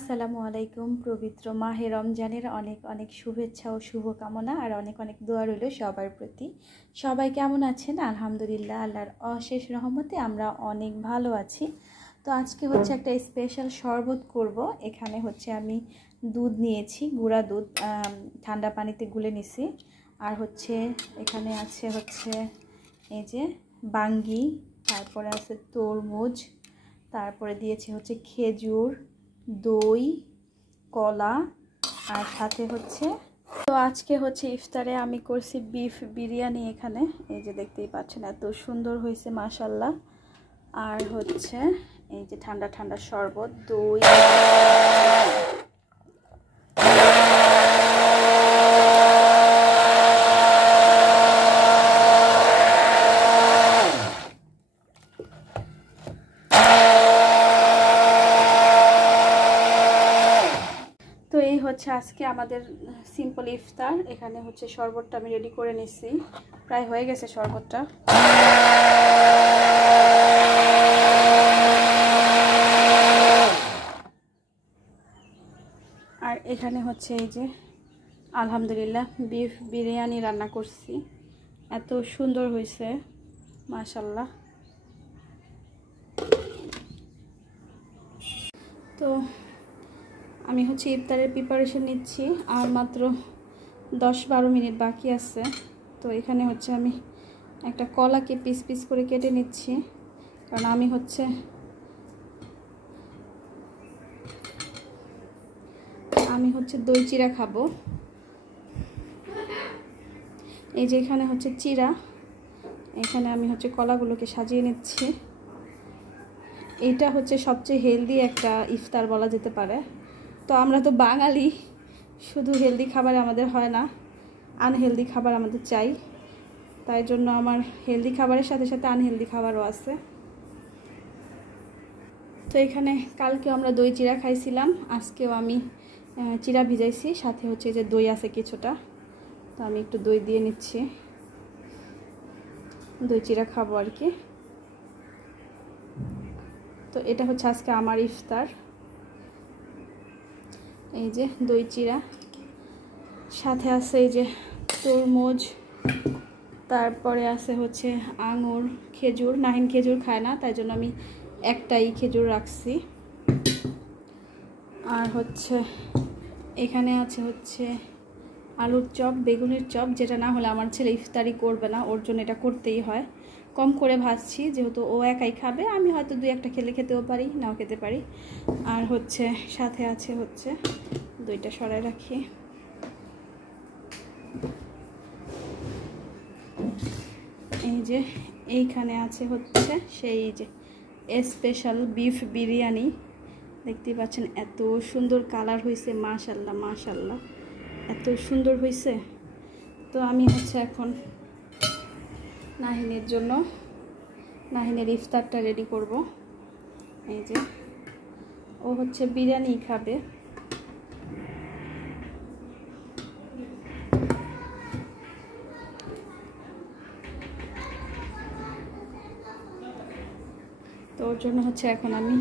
আসসালামু আলাইকুম। পবিত্র মাহে রমজানের অনেক অনেক শুভেচ্ছা ও শুভকামনা আর অনেক অনেক দোয়া রইল সবার প্রতি। সবাই কেমন আছেন? আলহামদুলিল্লাহ, আল্লাহর অশেষ রহমতে আমরা অনেক ভালো আছি। তো আজকে হচ্ছে একটা স্পেশাল শরবত করব। এখানে হচ্ছে আমি দুধ নিয়েছি, গুঁড়া দুধ ঠান্ডা পানিতে গুলে নিছি। আর হচ্ছে এখানে আছে হচ্ছে এই যে বাঙ্গি, তারপরে আছে তরমুজ, তারপরে দিয়েছি হচ্ছে খেজুর, দই, কলা, আর সাথে হচ্ছে তো আজকে হচ্ছে ইফতারে আমি করছি বিফ বিরিয়ানি। এখানে এই যে দেখতেই পাচ্ছেন এত সুন্দর হয়েছে মাশাআল্লাহ। আর হচ্ছে এই যে ঠান্ডা ঠান্ডা শরবত, দই। তো এই হচ্ছে আজকে আমাদের সিম্পল ইফতার। এখানে হচ্ছে শরবতটা আমি রেডি করে নিচ্ছি, প্রায় হয়ে গেছে শরবতটা। আর এখানে হচ্ছে এই যে আলহামদুলিল্লাহ বিফ বিরিয়ানি রান্না করছি, এত সুন্দর হয়েছে মাশাআল্লাহ। তো আমি হচ্ছে ইফতারের প্রিপারেশন নিচ্ছি, আর মাত্র 10-12 মিনিট বাকি আছে। তো এখানে হচ্ছে আমি একটা কলাকে পিস পিস করে কেটে নিচ্ছি, কারণ আমি হচ্ছে দই চিড়া খাবো। এই যে এখানে হচ্ছে চিড়া, এখানে আমি হচ্ছে কলাগুলোকে সাজিয়ে নিচ্ছি। এটা হচ্ছে সবচেয়ে হেলদি একটা ইফতার বলা যেতে পারে। তো আমরা তো বাঙালি, শুধু হেলদি খাবার আমাদের হয় না, আনহেলদি খাবার আমাদের চাই। তাই জন্য আমার হেলদি খাবারের সাথে সাথে আনহেলদি খাবারও আছে। তো এখানে কালকেও আমরা দই চিড়া খাইছিলাম, আজকেও আমি চিড়া ভিজাইছি, সাথে হচ্ছে যে দই আছে কিছুটা। তো আমি একটু দই দিয়ে নিচ্ছি, দই চিড়া খাবো আর কি। তো এটা হচ্ছে আজকে আমার ইফতার। এই যে দই চিড়া, সাথে আছে এই যে তরমুজ, তারপরে আছে হচ্ছে আঙুর, খেজুর। নাহিন খেজুর খায় না, তাই জন্য আমি একটাই খেজুর রাখছি। আর হচ্ছে এখানে আছে হচ্ছে আলুর চপ, বেগুনের চপ, যেটা না হলে আমার ছেলে ইফতারি করবে না, ওর জন্য এটা করতেই হয়। কম করে ভাজছি, যেহেতু ও একাই খাবে, আমি হয়তো 2-1টা খেতেও পারি, নাও খেতে পারি। আর হচ্ছে সাথে আছে হচ্ছে দইটা সরাই রাখি। এই যে এইখানে আছে হচ্ছে সেই যে স্পেশাল বিফ বিরিয়ানি, দেখতেই পাচ্ছেন এত সুন্দর কালার হয়েছে মাশাআল্লাহ মাশাআল্লাহ, এত সুন্দর হয়েছে। তো আমি হচ্ছে এখন নাহিনের জন্য নাহিনের ইফতারটা রেডি করব। এই যে ও হচ্ছে বিরিয়ানি খাবে। তো ওর জন্য হচ্ছে এখন আমি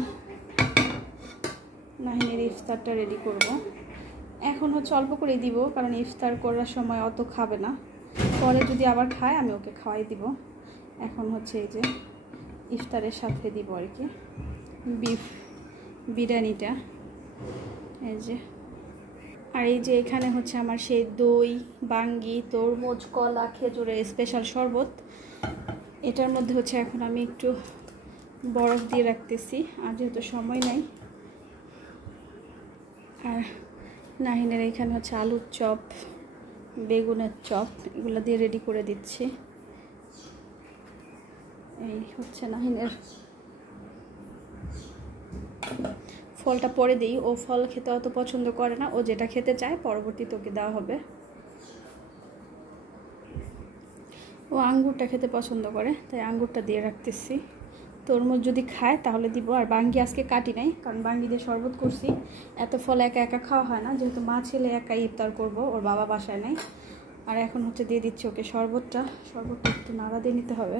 নাহিনের ইফতারটা রেডি করব। এখন হচ্ছে অল্প করে দিব, কারণ ইফতার করার সময় অত খাবে না, পরে যদি আবার খায় আমি ওকে খাওয়াই দিব। এখন হচ্ছে এই যে ইফতারের সাথে দিব আর কি বিফ বিরিয়ানিটা। এই যে আর এই যে এখানে হচ্ছে আমার সেই দই, বাঙ্গি, তরমুজ, কলা, খেজুরের স্পেশাল শরবত। এটার মধ্যে হচ্ছে এখন আমি একটু বরফ দিয়ে রাখতেছি, আর যেহেতু সময় নাই। আর নাহিনের এখানে হচ্ছে আলুর চপ, বেগুনের চপ, এগুলো দিয়ে রেডি করে দিচ্ছি। এই হচ্ছে নাহিনের ফলটা পরে দিই, ও ফল খেতে অত পছন্দ করে না, ও যেটা খেতে চায় পরবর্তীতে ওকে দেওয়া হবে। ও আঙ্গুরটা খেতে পছন্দ করে, তাই আঙ্গুরটা দিয়ে রাখতেছি। তরমুজ যদি খায় তাহলে দিব। আর বাঙ্গি আজকে কাটি নাই, কারণ বাঙ্গি দিয়ে শরবত করছি, এত ফল একা একা খাওয়া হয় না, যেহেতু মা ছেলে একাই ইফতার করব, ওর বাবা বাসায় নাই। আর এখন হচ্ছে দিয়ে দিচ্ছি ওকে শরবতটা একটু নাড়া দিয়ে নিতে হবে।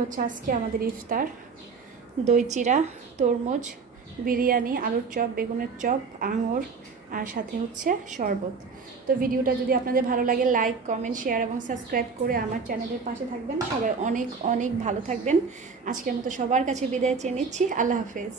হচ্ছে আজকে আমাদের ইফতার। দই চিরা, তরমুজ, বিরিয়ানি, আলুর চপ, বেগুনের চপ, আঙুর আর সাথে হচ্ছে শরবত। তো ভিডিওটা যদি আপনাদের ভালো লাগে লাইক, কমেন্ট, শেয়ার এবং সাবস্ক্রাইব করে আমার চ্যানেলের পাশে থাকবেন। সবাই অনেক অনেক ভালো থাকবেন। আজকের মতো সবার কাছে বিদায় চেয়ে নিচ্ছি। আল্লাহ হাফেজ।